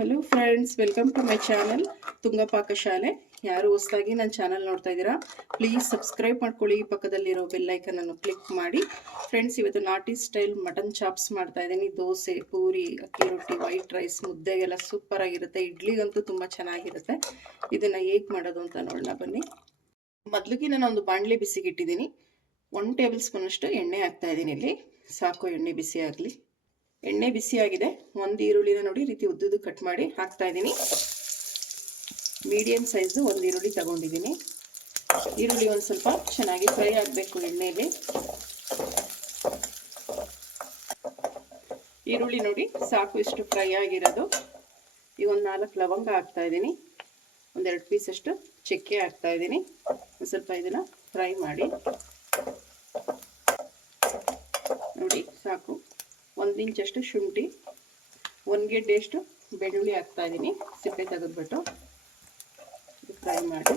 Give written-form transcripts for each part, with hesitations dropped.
Hello friends, welcome to my channel Tunga Pakashale. ಯಾರು ಹೊಸದಾಗಿ ನನ್ನ ಚಾನಲ್ ನೋಡ್ತಾ ಇದ್ದೀರಾ, ಪ್ಲೀಸ್ ಸಬ್ಸ್ಕ್ರೈಬ್ ಮಾಡ್ಕೊಳ್ಳಿ. ಪಕ್ಕದಲ್ಲಿರೋ ಬೆಲ್ ಐಕನ್ ಅನ್ನು ಕ್ಲಿಕ್ ಮಾಡಿ. ಫ್ರೆಂಡ್ಸ್, ಇವತ್ತು ನಾಟಿ ಸ್ಟೈಲ್ ಮಟನ್ ಚಾಪ್ಸ್ ಮಾಡ್ತಾ ಇದ್ದೀನಿ. ದೋಸೆ, ಪೂರಿ, ಅಕ್ಕಿ ರೊಟ್ಟಿ, ವೈಟ್ ರೈಸ್, ಮುದ್ದೆಗೆಲ್ಲ ಸೂಪರ್ ಆಗಿರುತ್ತೆ. ಇಡ್ಲಿಗಂತೂ ತುಂಬ ಚೆನ್ನಾಗಿರುತ್ತೆ. ಇದನ್ನು ಹೇಗೆ ಮಾಡೋದು ಅಂತ ನೋಡೋಣ ಬನ್ನಿ. ಮೊದಲಿಗೆ ನಾನು ಒಂದು ಬಾಣಲೆ ಬಿಸಿಗಿಟ್ಟಿದ್ದೀನಿ. 1 ಟೇಬಲ್ ಸ್ಪೂನ್ ಅಷ್ಟು ಎಣ್ಣೆ ಹಾಕ್ತಾ ಇದ್ದೀನಿ. ಇಲ್ಲಿ ಸಾಕು, ಎಣ್ಣೆ ಬಿಸಿ ಆಗಲಿ. ಎಣ್ಣೆ ಬಿಸಿ ಆಗಿದೆ. ಒಂದು ಈರುಳ್ಳಿನ ನೋಡಿ ರೀತಿ ಉದ್ದುದ್ದು ಕಟ್ ಮಾಡಿ ಹಾಕ್ತಾ ಇದ್ದೀನಿ. ಮೀಡಿಯಂ ಸೈಜು ಒಂದು ಈರುಳ್ಳಿ ತಗೊಂಡಿದ್ದೀನಿ. ಈರುಳ್ಳಿ ಒಂದು ಸ್ವಲ್ಪ ಚೆನ್ನಾಗಿ ಫ್ರೈ ಆಗಬೇಕು ಎಣ್ಣೆಯಲ್ಲಿ. ಈರುಳ್ಳಿ ನೋಡಿ ಸಾಕು, ಇಷ್ಟು ಫ್ರೈ ಆಗಿರೋದು. ಈಗ ಒಂದು 4 ಲವಂಗ ಹಾಕ್ತಾ ಇದ್ದೀನಿ. ಒಂದೆರಡು ಪೀಸ್ ಅಷ್ಟು ಚಕ್ಕೆ ಹಾಕ್ತಾ ಇದ್ದೀನಿ. ಒಂದು ಸ್ವಲ್ಪ ಇದನ್ನು ಫ್ರೈ ಮಾಡಿ ನೋಡಿ ಸಾಕು. 1 ಇಂಚಷ್ಟು ಶುಂಠಿ, 1 ಗೆಡ್ಡೆಯಷ್ಟು ಬೆಳ್ಳುಳ್ಳಿ ಹಾಕ್ತಾ ಇದ್ದೀನಿ. ಸಿಪ್ಪೆ ತೆಗೆದ್ಬಿಟ್ಟು ಫ್ರೈ ಮಾಡಿ.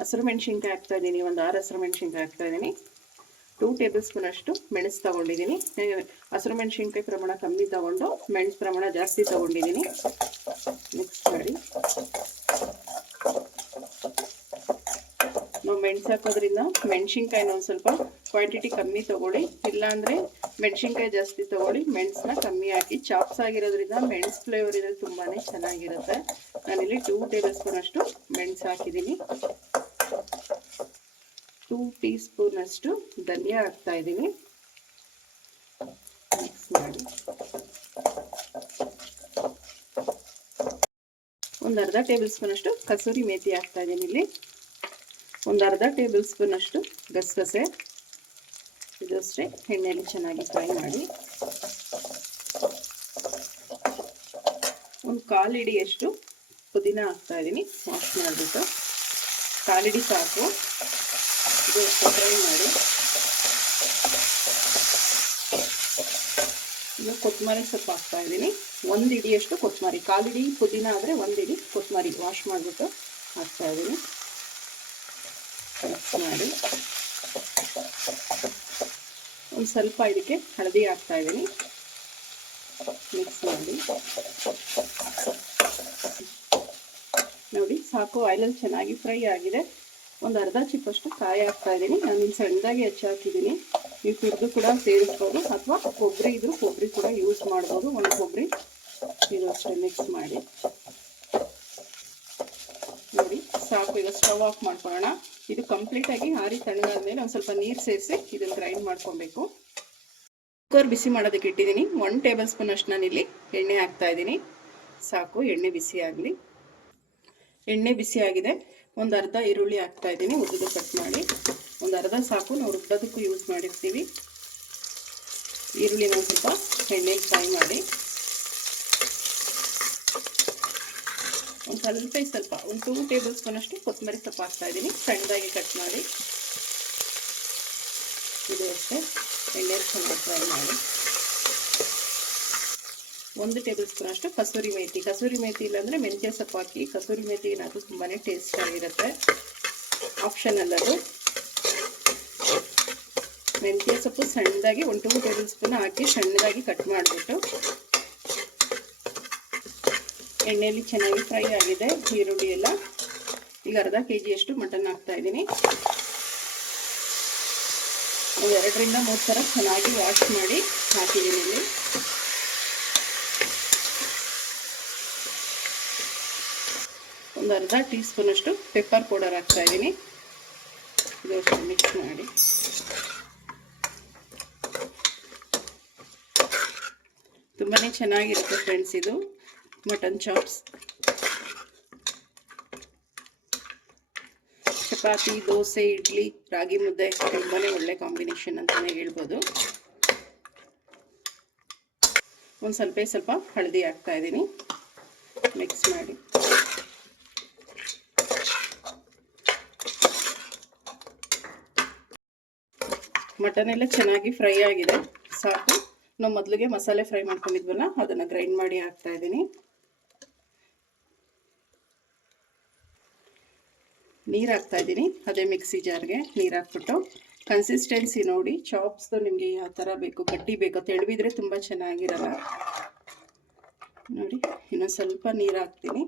ಹಸಿರು ಮೆಣಸಿನ್ಕಾಯಿ ಹಾಕ್ತಾ ಇದ್ದೀನಿ. ಒಂದು 6 ಹಸಿರು ಮೆಣಸಿನ್ಕಾಯಿ ಹಾಕ್ತಾ ಇದ್ದೀನಿ. 2 ಟೇಬಲ್ ಸ್ಪೂನ್ ಅಷ್ಟು ಮೆಣಸು ತಗೊಂಡಿದ್ದೀನಿ. ಹಸಿರು ಮೆಣಸಿನ್ಕಾಯಿ ಪ್ರಮಾಣ ಕಮ್ಮಿ ತಗೊಂಡು ಮೆಣಸು ಪ್ರಮಾಣ ಜಾಸ್ತಿ ತಗೊಂಡಿದ್ದೀನಿ. ಮಿಕ್ಸ್ ಮಾಡಿ. ನಾವು ಮೆಣಸು ಹಾಕೋದ್ರಿಂದ ಮೆಣಸಿನ್ಕಾಯಿನ ಒಂದು ಸ್ವಲ್ಪ ಕ್ವಾಂಟಿಟಿ ಕಮ್ಮಿ ತೊಗೊಳ್ಳಿ, ಇಲ್ಲಾಂದರೆ ಮೆಣಸಿನ್ಕಾಯಿ ಜಾಸ್ತಿ ತೊಗೊಳ್ಳಿ. ಮೆಣಸನ್ನ ಕಮ್ಮಿ ಹಾಕಿ. ಚಾಪ್ಸ್ ಆಗಿರೋದ್ರಿಂದ ಮೆಣಸು ಫ್ಲೇವರ್ ಇದೆ, ತುಂಬಾ ಚೆನ್ನಾಗಿರುತ್ತೆ. ನಾನಿಲ್ಲಿ 2 ಟೇಬಲ್ ಸ್ಪೂನ್ ಅಷ್ಟು ಮೆಣಸು ಹಾಕಿದ್ದೀನಿ. 2 ಟೀ ಸ್ಪೂನ್ ಅಷ್ಟು ಧನಿಯಾ ಹಾಕ್ತಾ ಇದ್ದೀನಿ. ಮಿಕ್ಸ್ ಮಾಡಿ. ಒಂದು ಅರ್ಧ ಟೇಬಲ್ ಸ್ಪೂನ್ ಅಷ್ಟು ಕಸೂರಿ ಮೇಥಿ ಹಾಕ್ತಾ ಇದ್ದೀನಿ. ಇಲ್ಲಿ ಒಂದು ಅರ್ಧ ಟೇಬಲ್ ಸ್ಪೂನ್ ಅಷ್ಟು ಗಸಗಸೆ. ಇದು ಅಷ್ಟೇ ಎಣ್ಣೆಯಲ್ಲಿ ಚೆನ್ನಾಗಿ ಫ್ರೈ ಮಾಡಿ. ಒಂದು 1/4 ಹಿಡಿಯಷ್ಟು ಪುದೀನ ಹಾಕ್ತಾ ಇದ್ದೀನಿ. ವಾಶ್ ಮಾಡಿಬಿಟ್ಟು 1/4 ಹಿಡಿ ಸಾಕು. ಇದು ಅಷ್ಟೇ ಫ್ರೈ ಮಾಡಿ. ಇದು ಕೊತ್ತಂಬರಿ ಸೊಪ್ಪು ಹಾಕ್ತಾ ಇದ್ದೀನಿ. 1 ಹಿಡಿಯಷ್ಟು ಕೊತ್ತಂಬರಿ. 1/4 ಹಿಡಿ ಪುದೀನ ಆದರೆ 1 ಹಿಡಿ ಕೊತ್ತಂಬರಿ ವಾಶ್ ಮಾಡಿಬಿಟ್ಟು ಹಾಕ್ತಾ ಇದ್ದೀನಿ. ಮಿಕ್ಸ್ ಮಾಡಿ. ಒಂದು ಸ್ವಲ್ಪ ಇದಕ್ಕೆ ಹಳದಿ ಹಾಕ್ತಾ ಇದ್ದೀನಿ. ಮಿಕ್ಸ್ ಮಾಡಿ ನೋಡಿ ಸಾಕು. ಆಯಿಲಲ್ಲಿ ಚೆನ್ನಾಗಿ ಫ್ರೈ ಆಗಿದೆ. ಒಂದು ಅರ್ಧ ಚಿಪ್ಪಷ್ಟು ಕಾಯಿ ಹಾಕ್ತಾ ಇದ್ದೀನಿ. ನಾನು ಇಲ್ಲಿ ಸಣ್ಣದಾಗಿ ಹೆಚ್ಚು ಹಾಕಿದ್ದೀನಿ. ನೀವು ತುರಿದು ಕೂಡ ಸೇರಿಸ್ಬೋದು, ಅಥವಾ ಕೊಬ್ಬರಿ ಇದ್ರೂ ಕೊಬ್ಬರಿ ಕೂಡ ಯೂಸ್ ಮಾಡ್ಬೋದು. ಒಂದು ಕೊಬ್ಬರಿ ಇದು ಅಷ್ಟೇ. ಮಿಕ್ಸ್ ಮಾಡಿ ನೋಡಿ ಸಾಕು. ಈಗ ಸ್ಟವ್ ಆಫ್ ಮಾಡ್ಕೊಳ್ಳೋಣ. ಇದು ಕಂಪ್ಲೀಟಾಗಿ ಆರಿ ತಣ್ಣಗಾದ್ಮೇಲೆ ಒಂದು ಸ್ವಲ್ಪ ನೀರು ಸೇರಿಸಿ ಇದನ್ನು ಗ್ರೈಂಡ್ ಮಾಡ್ಕೊಬೇಕು. ಕುಕ್ಕರ್ ಬಿಸಿ ಮಾಡೋದಕ್ಕೆ ಇಟ್ಟಿದ್ದೀನಿ. 1 ಟೇಬಲ್ ಸ್ಪೂನ್ ಅಷ್ಟು ನಾನಿಲ್ಲಿ ಎಣ್ಣೆ ಹಾಕ್ತಾ ಇದ್ದೀನಿ. ಸಾಕು, ಎಣ್ಣೆ ಬಿಸಿ ಆಗಲಿ. ಎಣ್ಣೆ ಬಿಸಿ ಆಗಿದೆ. ಒಂದು ಅರ್ಧ ಈರುಳ್ಳಿ ಹಾಕ್ತಾ ಇದ್ದೀನಿ, ಉದ್ದುದು ಕಟ್ ಮಾಡಿ. ಒಂದು ಅರ್ಧ ಸಾಕು, ನಾವು ರುಬ್ಬೋದಕ್ಕೂ ಯೂಸ್ ಮಾಡಿರ್ತೀವಿ. ಈರುಳ್ಳಿನ ಸ್ವಲ್ಪ ಎಣ್ಣೆಲಿ ಫ್ರೈ ಮಾಡಿ. ಒಂದು ಸ್ವಲ್ಪ ಒಂದು 2 ಟೇಬಲ್ ಸ್ಪೂನ್ ಅಷ್ಟು ಕೊತ್ತಂಬರಿ ಸೊಪ್ಪು ಹಾಕ್ತಾ ಇದ್ದೀನಿ, ಸಣ್ಣದಾಗಿ ಕಟ್ ಮಾಡಿ. ಇದು ಅಷ್ಟೇ ಎಣ್ಣೆಲಿ ಚೆನ್ನಾಗಿ ಫ್ರೈ ಮಾಡಿ. 1 ಟೇಬಲ್ ಸ್ಪೂನ್ ಅಷ್ಟು ಕಸೂರಿ ಮೇಥಿ. ಕಸೂರಿ ಮೇಥಿ ಇಲ್ಲಾಂದರೆ ಮೆಂತ್ಯ ಸೊಪ್ಪು ಹಾಕಿ. ಕಸೂರಿ ಮೇಥಿ ಏನಾದರೂ ತುಂಬಾ ಟೇಸ್ಟ್ ಆಗಿರುತ್ತೆ. ಆಪ್ಷನಲ್ ಅದು. ಮೆಂತ್ಯ ಸೊಪ್ಪು ಸಣ್ಣದಾಗಿ 1 2 ಟೇಬಲ್ ಸ್ಪೂನ್ ಹಾಕಿ ಸಣ್ಣದಾಗಿ ಕಟ್ ಮಾಡಿಬಿಟ್ಟು ಎಣ್ಣೆಯಲ್ಲಿ ಚೆನ್ನಾಗಿ ಫ್ರೈ ಆಗಿದೆ ಈರುಳ್ಳಿ ಎಲ್ಲ. ಈಗ ಅರ್ಧ kg ಮಟನ್ ಹಾಕ್ತಾ ಇದ್ದೀನಿ. 2 ರಿಂದ 3 ಥರ ಚೆನ್ನಾಗಿ ವಾಶ್ ಮಾಡಿ ಹಾಕಿದ್ದೀನಿ. ಇಲ್ಲಿ ಒಂದು ಅರ್ಧ ಟೀ ಸ್ಪೂನ್ ಅಷ್ಟು ಪೆಪ್ಪರ್ ಪೌಡರ್ ಹಾಕ್ತಾ ಇದ್ದೀನಿ. ಇದು ಅಷ್ಟು ಮಿಕ್ಸ್ ಮಾಡಿ. ತುಂಬಾ ಚೆನ್ನಾಗಿರುತ್ತೆ ಫ್ರೆಂಡ್ಸ್ ಇದು ಮಟನ್ ಚಾಪ್ಸ್. ಚಪಾತಿ, ದೋಸೆ, ಇಡ್ಲಿ, ರಾಗಿ ಮುದ್ದೆ ತುಂಬಾ ಒಳ್ಳೆ ಕಾಂಬಿನೇಷನ್ ಅಂತಲೇ ಹೇಳ್ಬೋದು. ಒಂದು ಸ್ವಲ್ಪ ಹಳದಿ ಹಾಕ್ತಾ ಇದ್ದೀನಿ. ಮಿಕ್ಸ್ ಮಾಡಿ. ಮಟನ್ ಎಲ್ಲ ಚೆನ್ನಾಗಿ ಫ್ರೈ ಆಗಿದೆ. ಸಾಕು, ನಾವು ಮೊದಲಿಗೆ ಮಸಾಲೆ ಫ್ರೈ ಮಾಡ್ಕೊಂಡಿದ್ವಲ್ಲ ಅದನ್ನು ಗ್ರೈಂಡ್ ಮಾಡಿ ಹಾಕ್ತಾ ಇದ್ದೀನಿ. ನೀರು ಹಾಕ್ತಾ ಇದ್ದೀನಿ. ಅದೇ ಮಿಕ್ಸಿ ಜಾರ್ಗೆ ನೀರು ಹಾಕ್ಬಿಟ್ಟು ಕನ್ಸಿಸ್ಟೆನ್ಸಿ ನೋಡಿ. ಚಾಪ್ಸ್ದು ನಿಮಗೆ ಯಾವ ಥರ ಬೇಕು, ಗಟ್ಟಿ ಬೇಕೋ, ತೆಳುವಿದ್ರೆ ತುಂಬ ಚೆನ್ನಾಗಿರಲ್ಲ. ನೋಡಿ, ಇನ್ನು ಸ್ವಲ್ಪ ನೀರು ಹಾಕ್ತೀನಿ,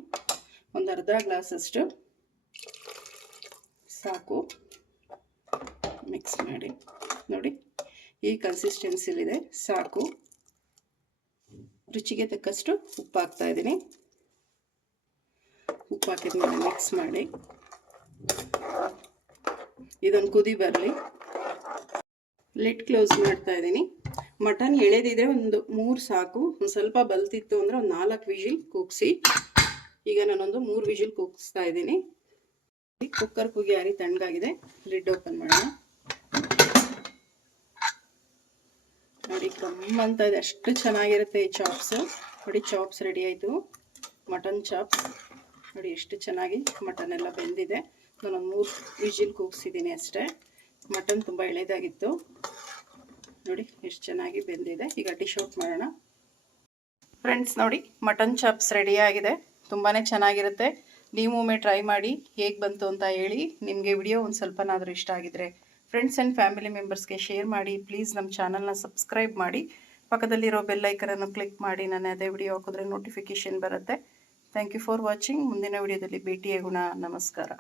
ಒಂದು ಅರ್ಧ ಗ್ಲಾಸಷ್ಟು ಸಾಕು. ಮಿಕ್ಸ್ ಮಾಡಿ ನೋಡಿ, ಈ ಕನ್ಸಿಸ್ಟೆನ್ಸಿಲಿದೆ, ಸಾಕು. ರುಚಿಗೆ ತಕ್ಕಷ್ಟು ಉಪ್ಪು ಹಾಕ್ತಾ ಇದ್ದೀನಿ. ಉಪ್ಪು ಹಾಕಿದ್ಮೇಲೆ ಮಿಕ್ಸ್ ಮಾಡಿ ಇದೊಂದು ಕುದಿ ಬರಲಿ. ಲಿಡ್ ಕ್ಲೋಸ್ ಮಾಡ್ತಾ ಇದ್ದೀನಿ. ಮಟನ್ ಎಳೆದಿದ್ರೆ ಒಂದು 3 ಸಾಕು, ಒಂದು ಸ್ವಲ್ಪ ಬಲ್ತಿತ್ತು ಅಂದರೆ ಒಂದು 4 ವಿಜಿಲ್ ಕೂಗಿಸಿ. ಈಗ ನಾನೊಂದು 3 ವಿಜಿಲ್ ಕೂಗಿಸ್ತಾ ಇದ್ದೀನಿ. ಕುಕ್ಕರ್ ಕೂಗಿ ಆರಿ ತಣ್ಣಗಾಗಿದೆ. ಲಿಡ್ ಓಪನ್ ಮಾಡೋಣ. ನೋಡಿ, ಕಮ್ಮ ಅಂತ ಇದೆ, ಅಷ್ಟು ಚೆನ್ನಾಗಿರುತ್ತೆ ಈ ಚಾಪ್ಸ್. ನೋಡಿ, ಚಾಪ್ಸ್ ರೆಡಿ ಆಯಿತು, ಮಟನ್ ಚಾಪ್ಸ್. ನೋಡಿ ಎಷ್ಟು ಚೆನ್ನಾಗಿ ಮಟನ್ ಎಲ್ಲ ಬೆಂದಿದೆ. ನಾನೊಂದು 3 ವಿಜಿಲ್ ಕೂಗಿಸಿದ್ದೀನಿ ಅಷ್ಟೇ. ಮಟನ್ ತುಂಬ ಎಳೆದಾಗಿತ್ತು. ನೋಡಿ ಎಷ್ಟು ಚೆನ್ನಾಗಿ ಬೆಂದಿದೆ. ಈಗ ಡಿಶ್ ಔಟ್ ಮಾಡೋಣ. ಫ್ರೆಂಡ್ಸ್ ನೋಡಿ, ಮಟನ್ ಚಾಪ್ಸ್ ರೆಡಿ ಆಗಿದೆ. ತುಂಬಾ ಚೆನ್ನಾಗಿರುತ್ತೆ. ನೀವು ಒಮ್ಮೆ ಟ್ರೈ ಮಾಡಿ ಹೇಗೆ ಬಂತು ಅಂತ ಹೇಳಿ. ನಿಮಗೆ ವಿಡಿಯೋ ಒಂದು ಸ್ವಲ್ಪನಾದರೂ ಇಷ್ಟ ಆಗಿದ್ರೆ ಫ್ರೆಂಡ್ಸ್ ಆ್ಯಂಡ್ ಫ್ಯಾಮಿಲಿ ಮೆಂಬರ್ಸ್ಗೆ ಶೇರ್ ಮಾಡಿ. ಪ್ಲೀಸ್ ನಮ್ಮ ಚಾನಲ್ನ ಸಬ್ಸ್ಕ್ರೈಬ್ ಮಾಡಿ. ಪಕ್ಕದಲ್ಲಿರೋ ಬೆಲ್ ಐಕನನ್ನು ಕ್ಲಿಕ್ ಮಾಡಿ. ನಾನು ಅದೇ ವಿಡಿಯೋ ಹಾಕಿದ್ರೆ ನೋಟಿಫಿಕೇಷನ್ ಬರುತ್ತೆ. Thank you for watching. ಮುಂದಿನ ವಿಡಿಯೋದಲ್ಲಿ ಭೇಟಿಯಾಗೋಣ. ನಮಸ್ಕಾರ.